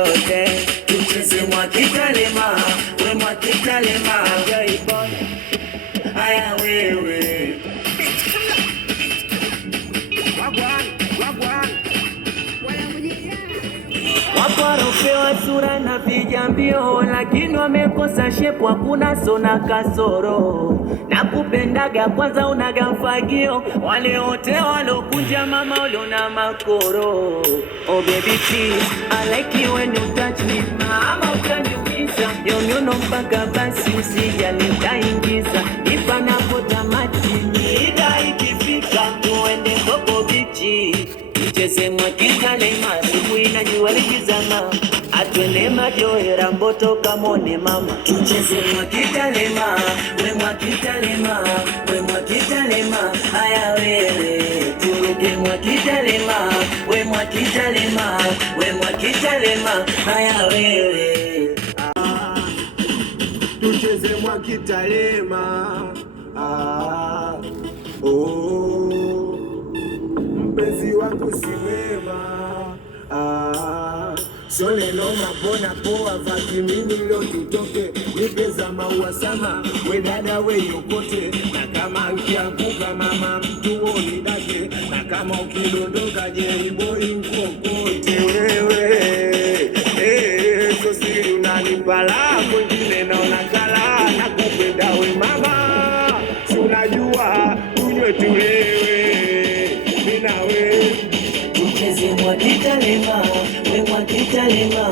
yote tucheze Mwakitalema, we Mwakitalema, Joy Boy, haya wewe waparopewa sura na vijambio, lakini wamekosa shepu, hakuna sona kasoro. Na kupendaga kwanza unaga mfagio, wale wote walokunja mama uliona makoro. Oh baby please, I like you when you touch me, mama ukaniumiza, yonono mpaka basi usijali utaingiza, ipanapo tamati mida ikifika tuende Coco Beach. Tucheze Mwakitalema, siku inajua likizama, atwende Majohera Mboto kamone mama. Tucheze Mwakitalema, we Mwakitalema, we Mwakitalema, haya wewe turuke Mwakitalema, we Mwakitalema, we Mwakitalema, haya wewe tucheze Mwakitalema. Mpenzi wangu si wema, sio neno mapona poa vaki mimi leo tutoke, nipeza maua sama, we dada we yokote, na kama ukianguka mama mtu onidake, na kama ukidondoka Jerry Boy nkokote wewe. So siri unanipa la mwingine naona kala, na kupenda we mama, si unajua tunywe tulewe minawe. Tucheze Mwakitalema, we Mwakitalema,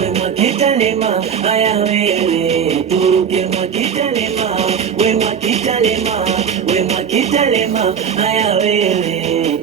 we Mwakitalema, haya wewe turuke Mwakitalema, we Mwakitalema, we Mwakitalema, haya wewe